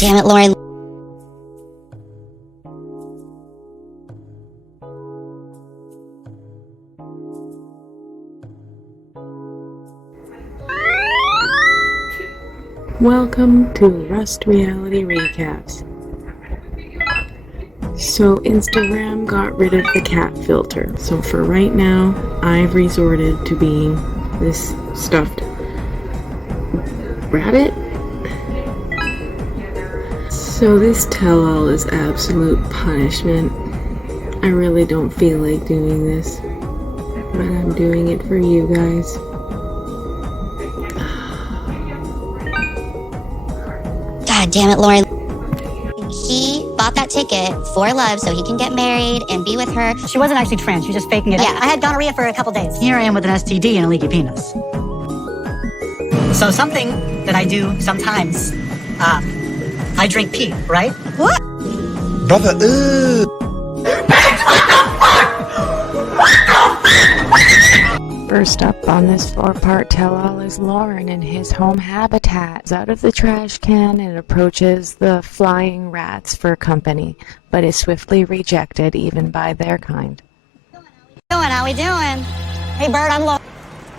damn it, Loren. Welcome to Rust Reality Recaps. So Instagram got rid of the cat filter. So for right now, I've resorted to being this stuffed rabbit. So this tell-all is absolute punishment. I really don't feel like doing this, but I'm doing it for you guys. God damn it, Loren. He bought that ticket for love so he can get married and be with her. She wasn't actually trans. She was just faking it. Yeah. I had gonorrhea for a couple days. Here I am with an STD and a leaky penis. So something that I do sometimes, I drink pee, right? What? Brother, First up on this 4-part tell-all is Loren in his home habitat. He's out of the trash can and approaches the flying rats for company, but is swiftly rejected even by their kind. How we doing? Hey, Bird, I'm Lauren.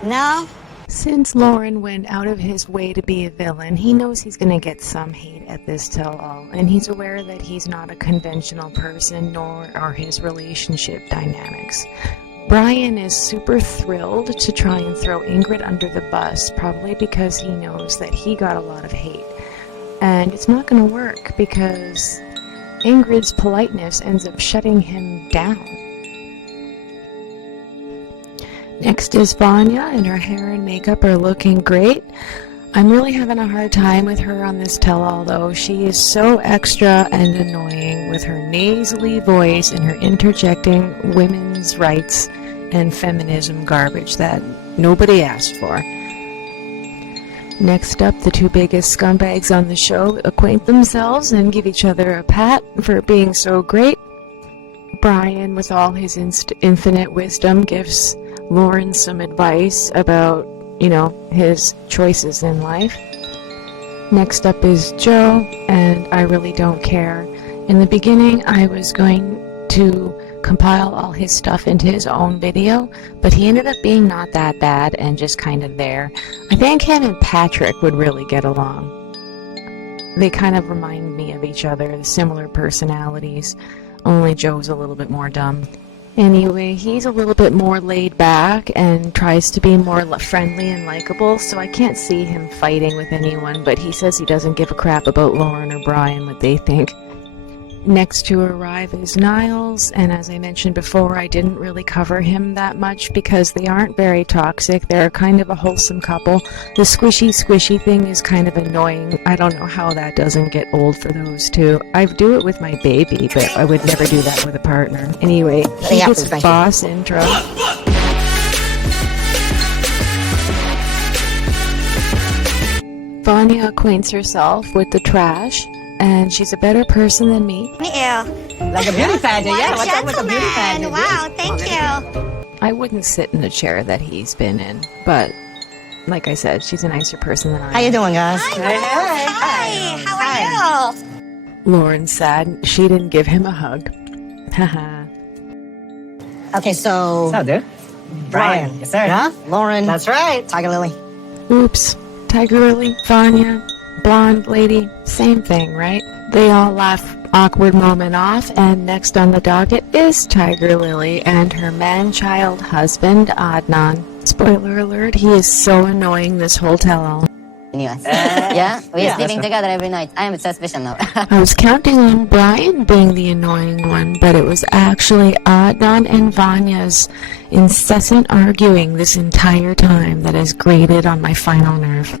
No? Since Loren went out of his way to be a villain, he knows he's going to get some hate at this tell-all, and he's aware that he's not a conventional person, nor are his relationship dynamics. Brian is super thrilled to try and throw Ingrid under the bus, probably because he knows that he got a lot of hate. And it's not going to work because Ingrid's politeness ends up shutting him down. Next is Vanja, and her hair and makeup are looking great. I'm really having a hard time with her on this tell-all though. She is so extra and annoying with her nasally voice and her interjecting women's rights and feminism garbage that nobody asked for. Next up, the two biggest scumbags on the show acquaint themselves and give each other a pat for being so great. Brian, with all his infinite wisdom, gives Loren some advice about his choices in life. Next up is Joe, and I really don't care. In the beginning, I was going to compile all his stuff into his own video, but he ended up being not that bad and just kind of there. I think him and Patrick would really get along. They kind of remind me of each other, similar personalities, only Joe's a little bit more dumb. Anyway, he's a little bit more laid back and tries to be more friendly and likable, so I can't see him fighting with anyone, but he says he doesn't give a crap about Loren or Brian, what they think. Next to arrive is Niles, and as I mentioned before, I didn't really cover him that much because they aren't very toxic. They're kind of a wholesome couple. The squishy thing is kind of annoying. I don't know how that doesn't get old for those two. I do it with my baby, but I would never do that with a partner. Anyway, he gets boss intro. Vanja acquaints herself with the trash, and she's a better person than me. Ew. Like a beauty pageant, yeah. What's up with the beauty pageant? Wow, thank you. I wouldn't sit in the chair that he's been in, but like I said, she's a nicer person than I am. How you doing, guys? Hi, how are you? Loren's sad. She didn't give him a hug. Haha. Okay, so... What's up, dude? Brian. Yes, sir. Yeah? Loren. That's right. Tiger Lily. Oops. Tiger Lily, Vanja, blonde lady, same thing, right? They all laugh awkward moment off, and next on the docket is Tiger Lily and her man-child husband, Adnan. Spoiler alert, he is so annoying this whole tell-all. Yeah? We're Yeah, sleeping that's together every night. I am suspicious now. I was counting on Brian being the annoying one, but it was actually Adnan and Vanya's incessant arguing this entire time that has grated on my final nerve.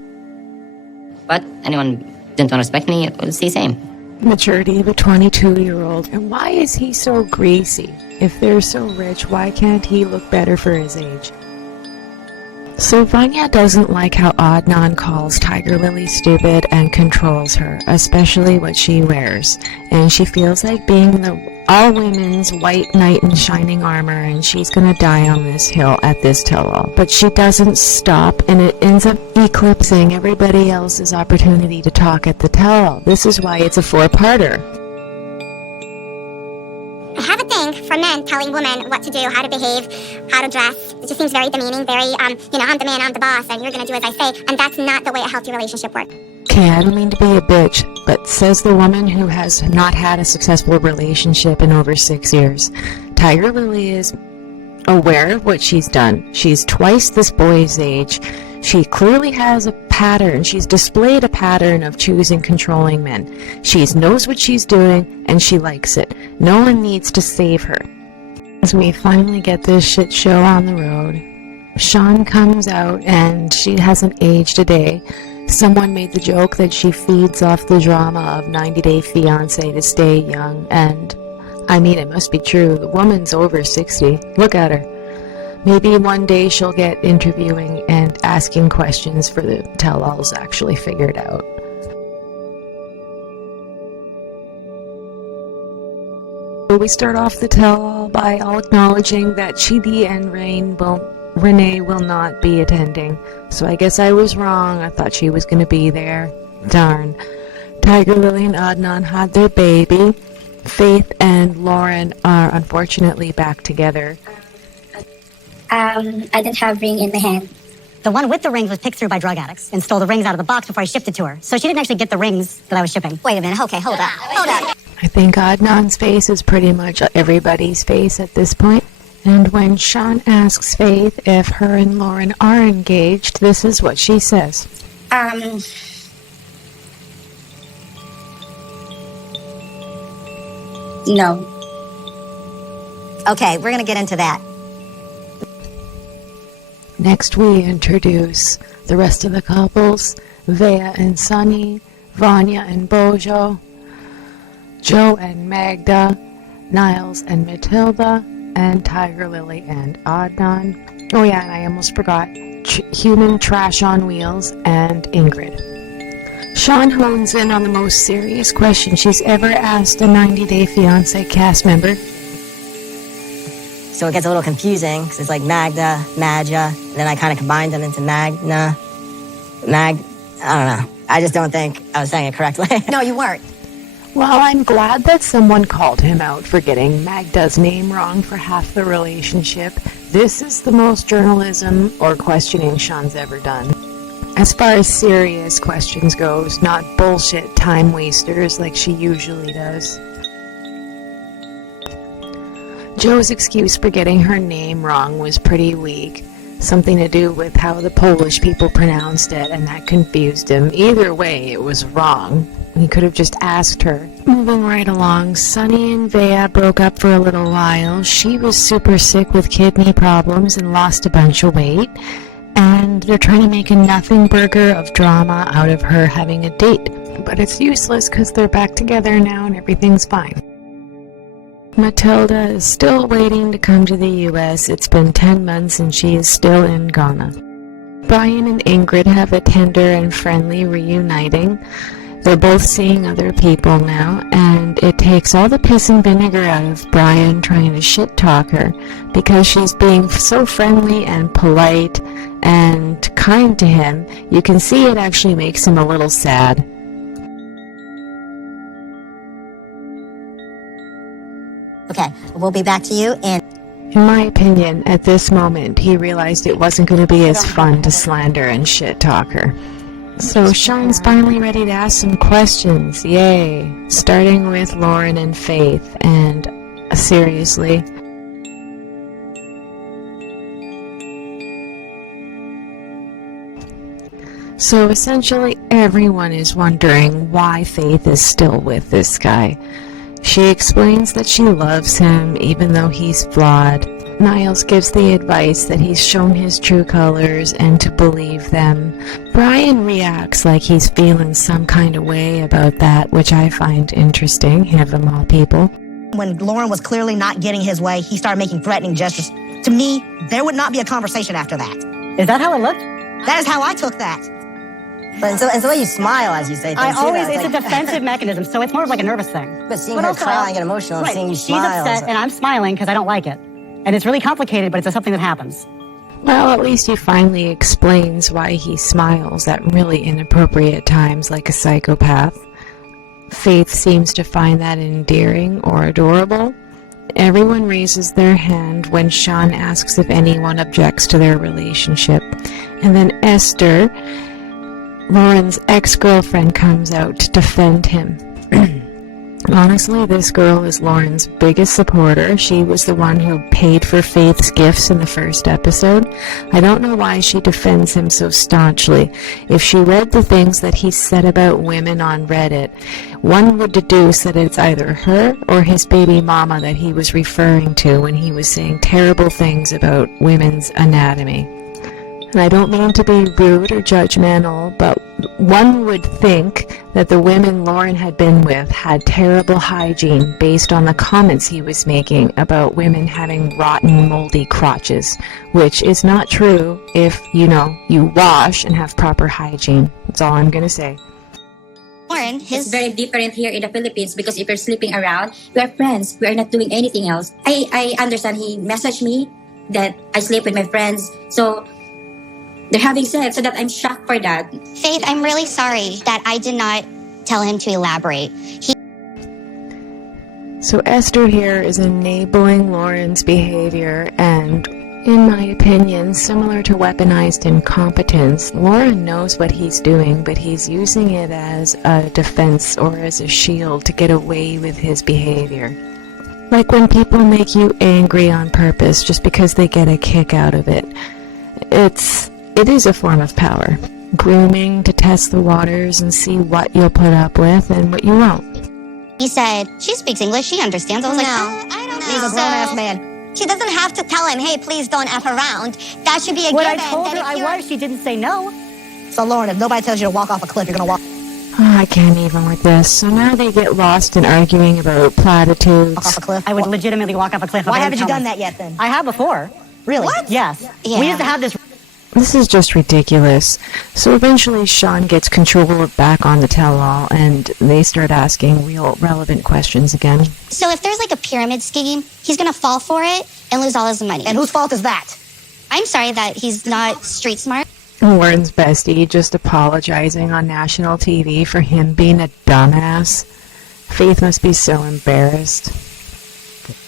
But anyone didn't want to respect me, it's the same. Maturity of a 22-year-old. And why is he so greasy? If they're so rich, why can't he look better for his age? So Vanya doesn't like how Adnan calls Tiger Lily stupid and controls her, especially what she wears. And she feels like being the all-women's white knight in shining armor, and she's gonna die on this hill at this tell-all. But she doesn't stop, and it ends up eclipsing everybody else's opportunity to talk at the tell-all. This is why it's a four-parter. I have a thing for men telling women what to do, how to behave, how to dress. It just seems very demeaning, very, I'm the man, I'm the boss, and you're going to do as I say, and that's not the way a healthy relationship works. Okay, I don't mean to be a bitch, but says the woman who has not had a successful relationship in over 6 years. Tiger Lily is aware of what she's done. She's twice this boy's age. She clearly has a pattern. She's displayed a pattern of choosing controlling men. She knows what she's doing, and she likes it. No one needs to save her. As we finally get this shit show on the road, Sean comes out, and she hasn't aged a day. Someone made the joke that she feeds off the drama of 90 Day Fiancé to stay young, and I mean, it must be true. The woman's over 60. Look at her. Maybe one day she'll get interviewing and asking questions for the tell-alls actually figured out. So we start off the tell-all by all acknowledging that Chidi and Renee will not be attending. So I guess I was wrong. I thought she was going to be there. Darn. Tiger Lily and Adnan had their baby. Faith and Loren are unfortunately back together. I didn't have ring in my hand. The one with the rings was picked through by drug addicts and stole the rings out of the box before I shipped it to her. So she didn't actually get the rings that I was shipping. Wait a minute. Okay, hold up. I think Adnan's face is pretty much everybody's face at this point. And when Sean asks Faith if her and Loren are engaged, this is what she says. No. Okay, we're going to get into that. Next we introduce the rest of the couples, Vea and Sunny, Vanya and Bojo, Joe and Magda, Niles and Matilda, and Tiger Lily and Adnan. Oh yeah, and I almost forgot, Human Trash on Wheels and Ingrid. Sean hones in on the most serious question she's ever asked a 90 Day Fiancé cast member. So it gets a little confusing, because it's like Magda, Madja, and then I kind of combined them into Magna, I don't know. I just don't think I was saying it correctly. No, you weren't. Well, I'm glad that someone called him out for getting Magda's name wrong for half the relationship. This is the most journalism or questioning Sean's ever done. As far as serious questions goes, not bullshit time wasters like she usually does. Joe's excuse for getting her name wrong was pretty weak. Something to do with how the Polish people pronounced it, and that confused him. Either way, it was wrong. He could have just asked her. Moving right along, Sunny and Vea broke up for a little while. She was super sick with kidney problems and lost a bunch of weight. And they're trying to make a nothing burger of drama out of her having a date. But it's useless because they're back together now and everything's fine. Matilda is still waiting to come to the US. It's been 10 months and she is still in Ghana. Brian and Ingrid have a tender and friendly reuniting. They're both seeing other people now, and it takes all the piss and vinegar out of Brian trying to shit talk her because she's being so friendly and polite and kind to him. You can see it actually makes him a little sad. Okay, we'll be back to you in my opinion, at this moment, he realized it wasn't going to be as fun to slander and shit talk her. So Sean's finally ready to ask some questions. Yay! Starting with Loren and Faith, and seriously. So essentially everyone is wondering why Faith is still with this guy. She explains that she loves him even though he's flawed. Niles gives the advice that he's shown his true colors and to believe them. Brian reacts like he's feeling some kind of way about that, which I find interesting, of all people. When Loren was clearly not getting his way, he started making threatening gestures. To me, there would not be a conversation after that. Is that how it looked? That is how I took that. But it's the way you smile as you say things. I too, always, that's it's a defensive mechanism, so it's more of like a nervous thing. But seeing But her also, cry and get emotional and right, seeing you she's smile. upset and I'm smiling because I don't like it. And it's really complicated, but it's something that happens. Well, at least he finally explains why he smiles at really inappropriate times like a psychopath. Faith seems to find that endearing or adorable. Everyone raises their hand when Sean asks if anyone objects to their relationship. And then Esther, Lauren's ex-girlfriend, comes out to defend him. Honestly, this girl is Lauren's biggest supporter. She was the one who paid for Faith's gifts in the first episode. I don't know why she defends him so staunchly. If she read the things that he said about women on Reddit, one would deduce that it's either her or his baby mama that he was referring to when he was saying terrible things about women's anatomy. And I don't mean to be rude or judgmental, but one would think that the women Loren had been with had terrible hygiene based on the comments he was making about women having rotten, moldy crotches, which is not true if, you wash and have proper hygiene. That's all I'm going to say. Lauren, It's very different here in the Philippines because if you're sleeping around, we are friends. We are not doing anything else. I understand he messaged me that I sleep with my friends. So they're having sex, so that I'm shocked for that. Faith, I'm really sorry that I did not tell him to elaborate. So Esther here is enabling Lauren's behavior, and in my opinion, similar to weaponized incompetence, Loren knows what he's doing, but he's using it as a defense or as a shield to get away with his behavior. Like when people make you angry on purpose just because they get a kick out of it. It is a form of power. Grooming to test the waters and see what you'll put up with and what you won't. He said, she speaks English, she understands. I was like, I don't know. He's a grown-ass man. She doesn't have to tell him, hey, please don't F around. That should be a What I given. told that her if I you're- was, she didn't say no. So Lauren, if nobody tells you to walk off a cliff, you're gonna walk I can't even with this. So now they get lost in arguing about platitudes. off a cliff. I would legitimately walk off a cliff. Why haven't you done that yet then? I have before. Really? What? Yes. Yeah. We used to have this. This is just ridiculous. So eventually Sean gets control back on the tell-all, and they start asking real relevant questions again. So if there's like a pyramid scheme, he's going to fall for it and lose all his money. And whose fault is that? I'm sorry that he's not street smart. Lauren's bestie just apologizing on national TV for him being a dumbass. Faith must be so embarrassed.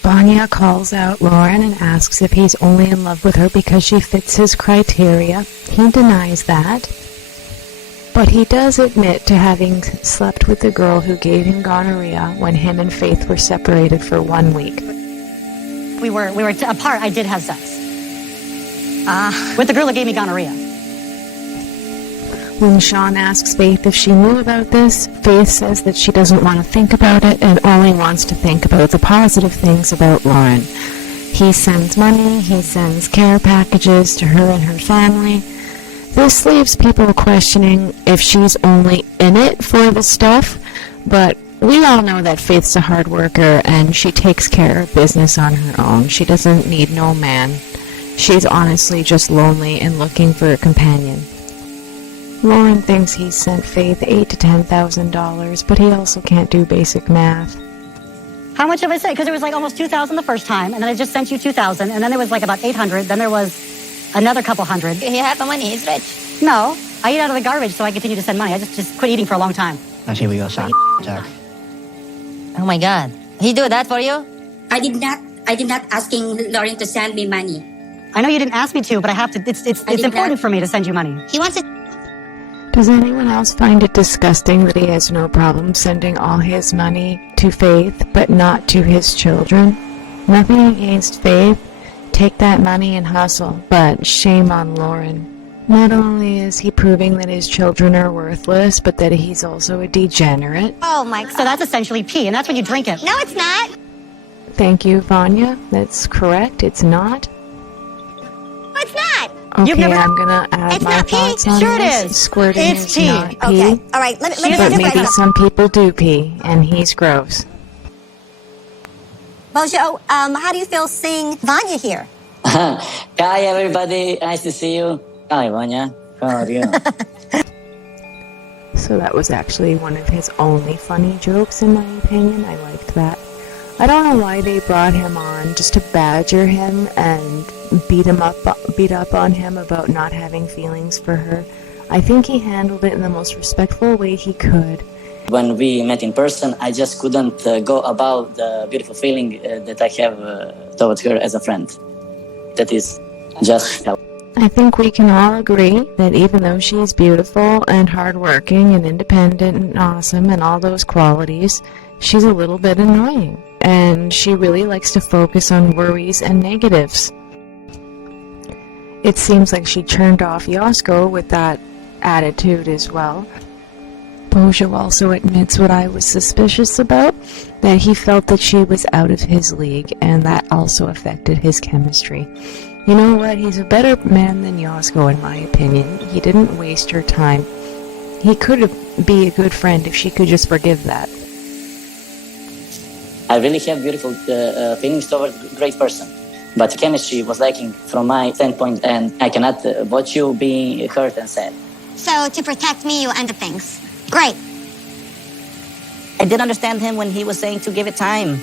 Vanja calls out Loren and asks if he's only in love with her because she fits his criteria. He denies that. But he does admit to having slept with the girl who gave him gonorrhea when him and Faith were separated for 1 week. We were apart. I did have sex. With the girl that gave me gonorrhea. When Sean asks Faith if she knew about this, Faith says that she doesn't want to think about it and only wants to think about the positive things about Loren. He sends money, he sends care packages to her and her family. This leaves people questioning if she's only in it for the stuff, but we all know that Faith's a hard worker and she takes care of business on her own. She doesn't need no man. She's honestly just lonely and looking for a companion. Loren thinks he sent Faith $8,000 to $10,000, but he also can't do basic math. How much have I said? Because it was like almost 2,000 the first time, and then I just sent you 2,000, and then there was like about 800, then there was another couple hundred. He had the money, he's rich. No, I eat out of the garbage, so I continue to send money. I just quit eating for a long time. Now here we go, Sean. Jack. Oh my God. He do that for you? I did not asking Loren to send me money. I know you didn't ask me to, but I have to. It's important for me to send you money. He wants to. Does anyone else find it disgusting that he has no problem sending all his money to Faith, but not to his children? Nothing against Faith. Take that money and hustle, but shame on Loren. Not only is he proving that his children are worthless, but that he's also a degenerate. Oh my God. So that's essentially pee, and that's when you drink it. No, it's not. Thank you, Vanja. That's correct. It's not. No, it's not. Okay, You've never- I'm gonna add It's my not pee. thoughts on Sure it this. is. Squirting It's is pee. not pee. Okay. All right. Let me But just maybe write some people do pee, and he's gross. Bojo, how do you feel seeing Vanja here? Hi, everybody. Nice to see you. Hi, Vanja. How are you? So that was actually one of his only funny jokes, in my opinion. I liked that. I don't know why they brought him on just to badger him and beat up on him about not having feelings for her. I think he handled it in the most respectful way he could. When we met in person, I just couldn't go about the beautiful feeling that I have towards her as a friend. That is just how. I think we can all agree that even though she's beautiful and hardworking and independent and awesome and all those qualities, she's a little bit annoying. And she really likes to focus on worries and negatives. It seems like she turned off Yosko with that attitude as well. Bojo also admits what I was suspicious about, that he felt that she was out of his league, and that also affected his chemistry. You know what? He's a better man than Yosko, in my opinion. He didn't waste her time. He could be a good friend if she could just forgive that. I really have beautiful feelings towards a great person. But chemistry was lacking from my standpoint, and I cannot watch you being hurt and sad. So to protect me, you ended things. Great. I did understand him when he was saying to give it time,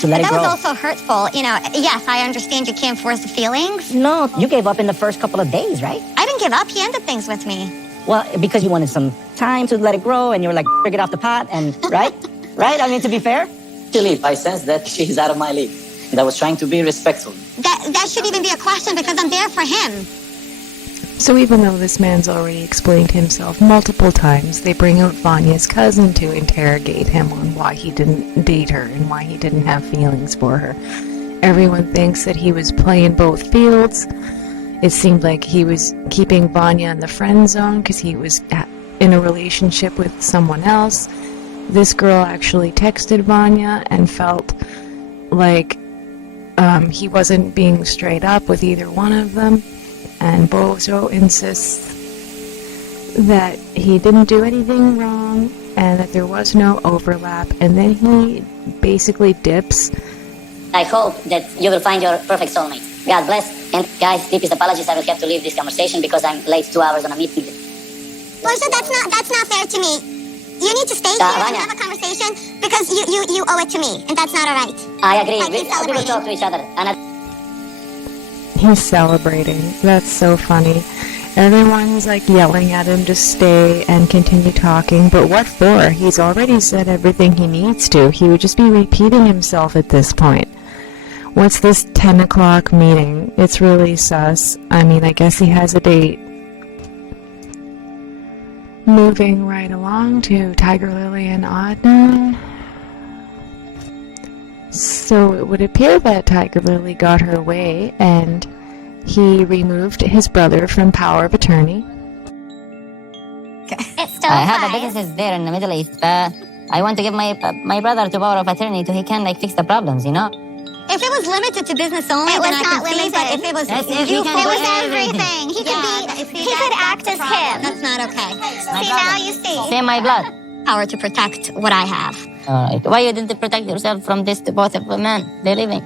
to let it That grow. was also hurtful. You know, yes, I understand you can't force the feelings. No, you gave up in the first couple of days, right? I didn't give up. He ended things with me. Well, because you wanted some time to let it grow, and you were like, get off the pot, and right? Right? I mean, to be fair. I sense that she's out of my league. And I was trying to be respectful. That shouldn't even be a question because I'm there for him. So even though this man's already explained himself multiple times, they bring out Vanya's cousin to interrogate him on why he didn't date her and why he didn't have feelings for her. Everyone thinks that he was playing both fields. It seemed like he was keeping Vanya in the friend zone because he was in a relationship with someone else. This girl actually texted Vanya and felt like he wasn't being straight up with either one of them. And Bozo insists that he didn't do anything wrong and that there was no overlap. And then he basically dips. I hope that you will find your perfect soulmate. God bless. And guys, deepest apologies. I will have to leave this conversation because I'm late 2 hours on a meeting. Bojo, that's not fair to me. You need to stay here and have a conversation because you owe it to me, and that's not all right. I agree. Like, We will talk to each other. He's celebrating. That's so funny. Everyone's like yelling at him to stay and continue talking, but what for? He's already said everything he needs to. He would just be repeating himself at this point. What's this 10 o'clock meeting? It's really sus. I mean, I guess he has a date. Moving right along to Tiger Lily and Adnan. So it would appear that Tiger Lily got her way and he removed his brother from power of attorney. It's still I have a fine. business there in the Middle East. I want to give my brother to power of attorney so he can fix the problems, you know? If it was limited to business only, It then was I not could see, but limited. if it was Yes, if you he can It do was everything. everything. He could he could act as him. That's not okay. See, now you see. Save my blood. Power to protect what I have. Why you didn't protect yourself from this both of men? They're living.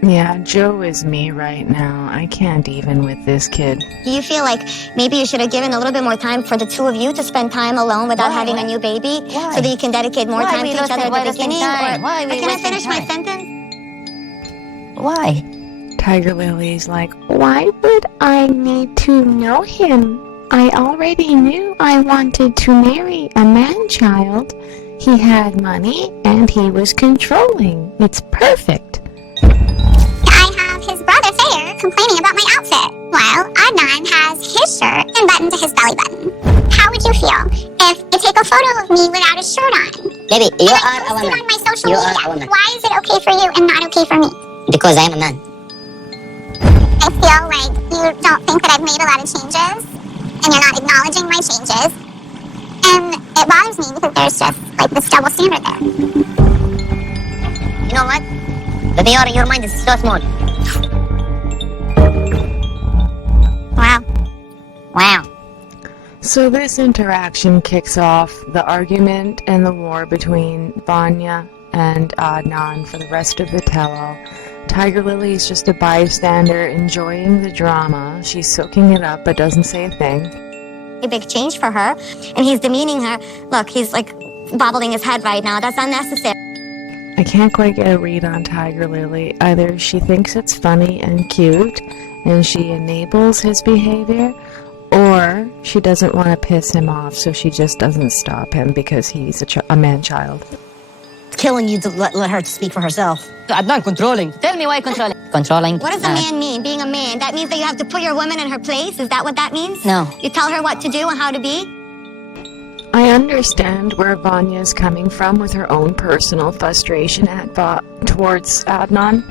Yeah, Joe is me right now. I can't even with this kid. Do you feel like maybe you should have given a little bit more time for the two of you to spend time alone without having a new baby? Why? So that you can dedicate more Why time we to each wasting- other why at the wasting beginning? time? Why we Can I wasting finish my time? sentence? Why? Tiger Lily's like, why would I need to know him? I already knew I wanted to marry a man-child. He had money and he was controlling. It's perfect. I have his brother Thayer complaining about my outfit, while Adnan has his shirt and button to his belly button. How would you feel if you take a photo of me without a shirt on? Baby, you and are I a post it woman. on my social You are media? a woman. Why is it okay for you and not okay for me? Because I am a man. I feel like you don't think that I've made a lot of changes, and you're not acknowledging my changes, and it bothers me because there's just like this double standard there. You know what? Your mind is so small. Wow. Wow. So this interaction kicks off the argument and the war between Vanya and Adnan for the rest of the tell-all. Tiger Lily is just a bystander enjoying the drama. She's soaking it up but doesn't say a thing. A big change for her, and he's demeaning her. Look, he's like bobbling his head right now. That's unnecessary. I can't quite get a read on Tiger Lily. Either she thinks it's funny and cute and she enables his behavior, or she doesn't want to piss him off, so she just doesn't stop him because he's a man-child. It's killing you to let her speak for herself. Adnan, controlling. Tell me why controlling. Controlling. What does a man mean, being a man? That means that you have to put your woman in her place? Is that what that means? No. You tell her what to do and how to be? I understand where Vanya is coming from with her own personal frustration towards Adnan.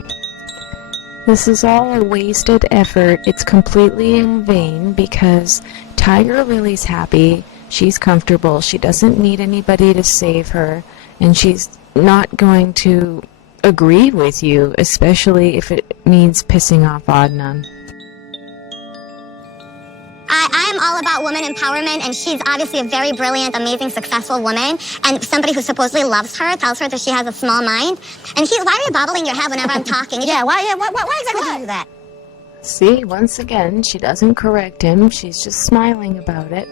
This is all a wasted effort. It's completely in vain because Tiger Lily's happy, she's comfortable, she doesn't need anybody to save her, and she's not going to agree with you, especially if it means pissing off Adnan. I'm all about woman empowerment, and she's obviously a very brilliant, amazing, successful woman, and somebody who supposedly loves her tells her that she has a small mind. And why are you bobbling your head whenever I'm talking? Yeah, why exactly do you do that? See, once again, she doesn't correct him, she's just smiling about it.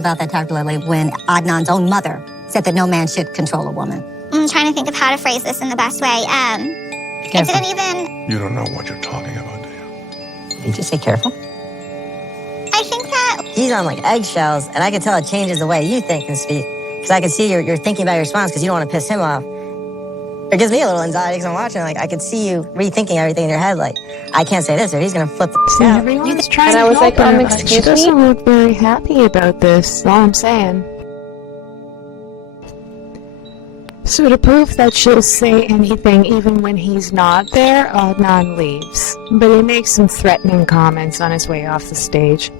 About that Tiger Lily when Adnan's own mother said that no man should control a woman. I'm trying to think of how to phrase this in the best way. It didn't even... You don't know what you're talking about, do you? Did you just say careful? I think that... He's on like eggshells, and I can tell it changes the way you think and speak. Because I can see you're thinking about your response because you don't want to piss him off. It gives me a little anxiety because I'm watching. Like, I could see you rethinking everything in your head. Like, I can't say this or he's going to flip the See, out. everyone's trying to help her, but she doesn't look very happy about this, all I'm saying. So to prove that she'll say anything even when he's not there, Adnan leaves. But he makes some threatening comments on his way off the stage.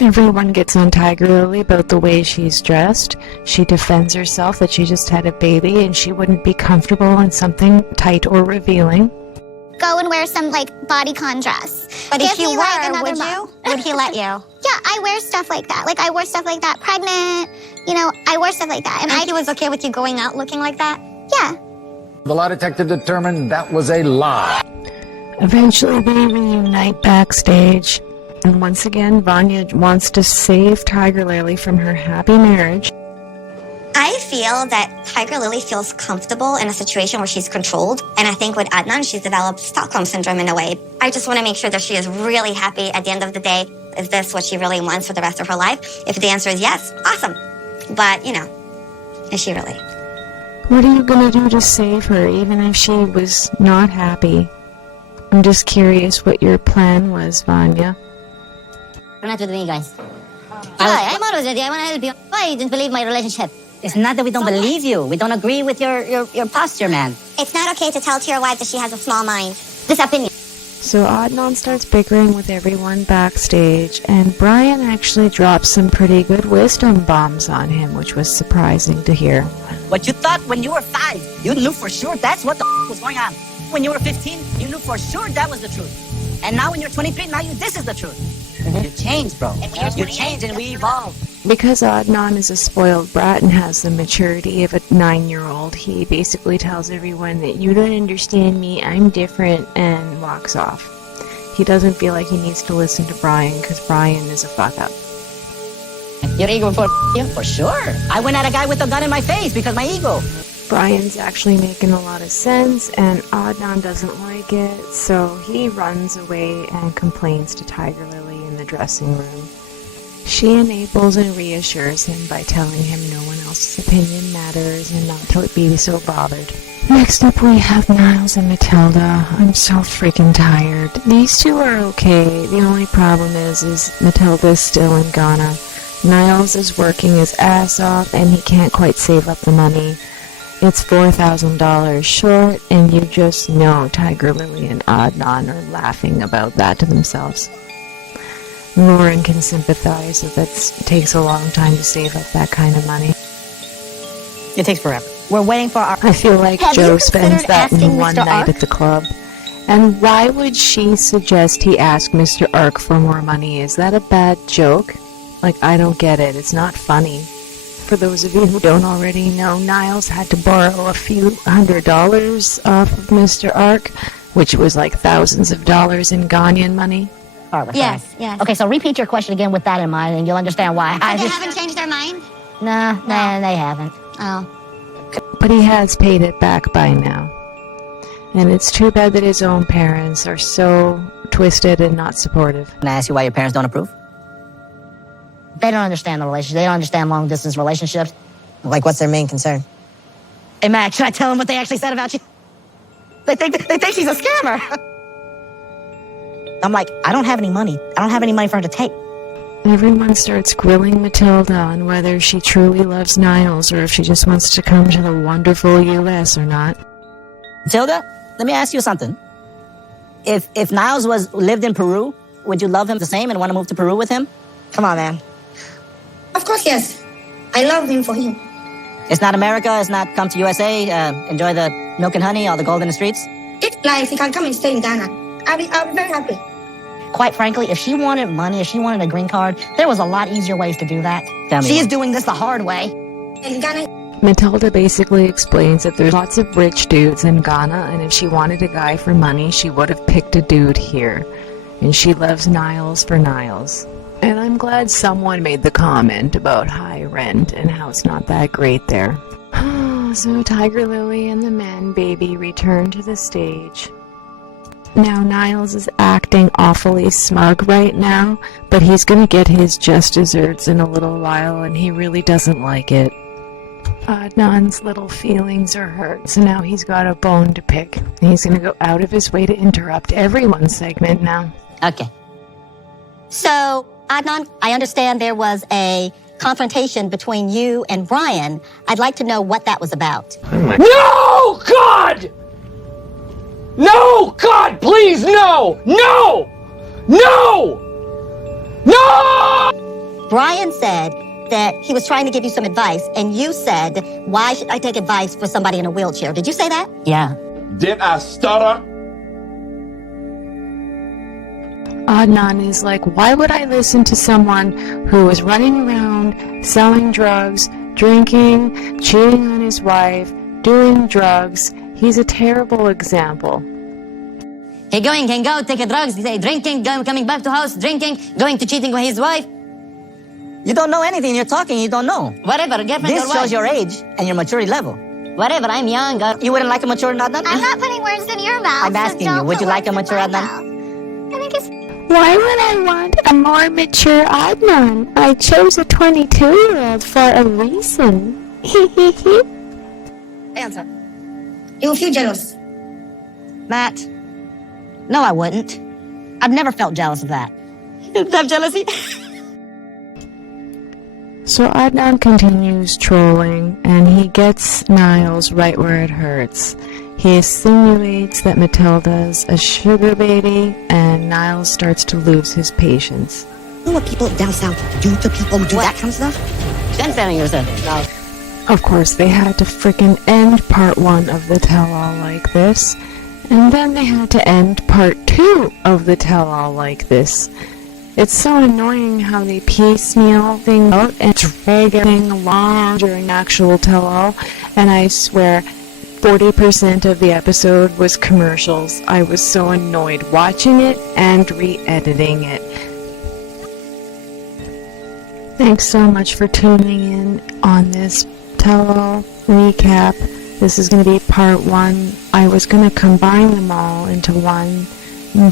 Everyone gets on Tiger Lily about the way she's dressed. She defends herself that she just had a baby and she wouldn't be comfortable in something tight or revealing. Go and wear some, body con dress. But Give if you me, were, another would mom. you? Would he let you? Yeah, I wear stuff like that. I wear stuff like that pregnant. I wear stuff like that. And he was okay with you going out looking like that? Yeah. The lie detector determined that was a lie. Eventually they reunite backstage. And once again, Vanya wants to save Tiger Lily from her happy marriage. I feel that Tiger Lily feels comfortable in a situation where she's controlled. And I think with Adnan, she's developed Stockholm Syndrome in a way. I just want to make sure that she is really happy at the end of the day. Is this what she really wants for the rest of her life? If the answer is yes, awesome. But, is she really? What are you going to do to save her, even if she was not happy? I'm just curious what your plan was, Vanya. You're not with me, guys. I'm always ready. I want to help you. Why you didn't believe my relationship? It's not that we don't believe you. We don't agree with your posture, man. It's not okay to tell to your wife that she has a small mind. This opinion. So Adnan starts bickering with everyone backstage, and Brian actually drops some pretty good wisdom bombs on him, which was surprising to hear. What you thought when you were 5, you knew for sure that's what the was going on. When you were 15, you knew for sure that was the truth. And now when you're 23, now this is the truth. You changed, bro. You changed and we evolved. Because Adnan is a spoiled brat and has the maturity of a 9-year-old, he basically tells everyone that you don't understand me, I'm different, and walks off. He doesn't feel like he needs to listen to Brian because Brian is a fuck-up. Your ego for you? For sure. I went at a guy with a gun in my face because my ego. Brian's actually making a lot of sense, and Adnan doesn't like it, so he runs away and complains to Tiger Lily in the dressing room. She enables and reassures him by telling him no one else's opinion matters and not to be so bothered. Next up we have Niles and Matilda. I'm so freaking tired. These two are okay. The only problem is Matilda's still in Ghana. Niles is working his ass off and he can't quite save up the money. It's $4,000 short, and you just know Tiger Lily and Adnan are laughing about that to themselves. Loren can sympathize if it takes a long time to save up that kind of money. It takes forever. We're waiting for our... I feel like Have Joe you spends considered that in asking one Mr. night Ark? at the club. And why would she suggest he ask Mr. Ark for more money? Is that a bad joke? I don't get it. It's not funny. For those of you who don't already know, Niles had to borrow a few $100s off of Mr. Ark, which was like thousands of dollars in Ghanaian money. Yes. Okay, so repeat your question again with that in mind, and you'll understand why. They haven't changed their mind? Nah, they haven't. Oh. But he has paid it back by now. And it's too bad that his own parents are so twisted and not supportive. Can I ask you why your parents don't approve? They don't understand the relationship. They don't understand long-distance relationships. Like, what's their main concern? Hey, Max, should I tell them what they actually said about you? They think she's a scammer. I'm like, I don't have any money. I don't have any money for her to take. Everyone starts grilling Matilda on whether she truly loves Niles or if she just wants to come to the wonderful U.S. or not. Matilda, let me ask you something. If Niles lived in Peru, would you love him the same and want to move to Peru with him? Come on, man. Of course, yes. I love him for him. It's not America. It's not come to USA, enjoy the milk and honey, all the gold in the streets. It's nice. He can come and stay in Ghana. I'll be very happy. Quite frankly, if she wanted money, if she wanted a green card, there was a lot easier ways to do that. She is doing this the hard way. In Ghana, Matilda basically explains that there's lots of rich dudes in Ghana, and if she wanted a guy for money, she would have picked a dude here. And she loves Niles for Niles. And I'm glad someone made the comment about high rent and how it's not that great there. So Tiger Lily and the man baby return to the stage. Now Niles is acting awfully smug right now, but he's gonna get his just desserts in a little while, and he really doesn't like it. Adnan's little feelings are hurt, so now he's got a bone to pick. He's gonna go out of his way to interrupt everyone's segment now. Okay. So, Adnan, I understand there was a confrontation between you and Brian. I'd like to know what that was about. No, God! No, God, please, no! No! No! No! Brian said that he was trying to give you some advice, and you said, why should I take advice for somebody in a wheelchair? Did you say that? Yeah. Did I stutter? Adnan is like, why would I listen to someone who is running around, selling drugs, drinking, cheating on his wife, doing drugs? He's a terrible example. He can go, take a drugs, drinking, coming back to house, drinking, going to cheating with his wife. You don't know anything. You're talking. You don't know. Whatever, girlfriend This or shows wife. your age and your maturity level. Whatever, I'm young. You wouldn't like a mature Adnan? I'm not putting words in your mouth. I'm asking you, would you like a mature Adnan? I think it's Why would I want a more mature Adnan? I chose a 22-year-old for a reason. answer. You will feel jealous. Matt, no, I wouldn't. I've never felt jealous of that. Have jealousy? So Adnan continues trolling, and he gets Niles right where it hurts. He insinuates that Matilda's a sugar baby, and Niles starts to lose his patience. You know what people down south do to people who do that kind of stuff? Jen fanning yourself. Of course, they had to frickin' end part 1 of the tell-all like this, and then they had to end part 2 of the tell-all like this. It's so annoying how they piecemeal things out and drag everything along during actual tell-all, and I swear 40% of the episode was commercials. I was so annoyed watching it and re-editing it. Thanks so much for tuning in on this tell-all recap. This is going to be part 1. I was going to combine them all into one,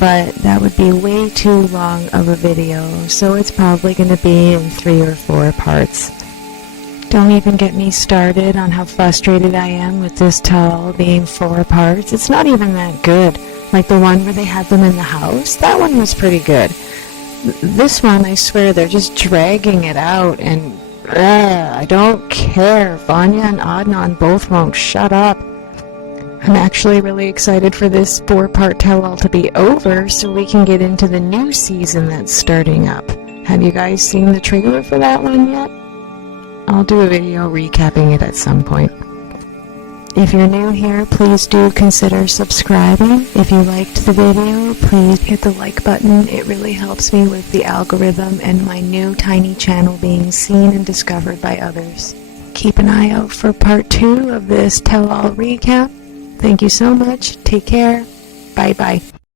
but that would be way too long of a video, so it's probably going to be in 3 or 4 parts. Don't even get me started on how frustrated I am with this tell-all being 4 parts. It's not even that good. Like the one where they had them in the house, that one was pretty good. This one, I swear, they're just dragging it out, and I don't care. Vanja and Adnan both won't shut up. I'm actually really excited for this 4-part tell-all to be over so we can get into the new season that's starting up. Have you guys seen the trailer for that one yet? I'll do a video recapping it at some point. If you're new here, please do consider subscribing. If you liked the video, please hit the like button. It really helps me with the algorithm and my new tiny channel being seen and discovered by others. keep an eye out for part 2 of this tell-all recap. Thank you so much. Take care. Bye-bye.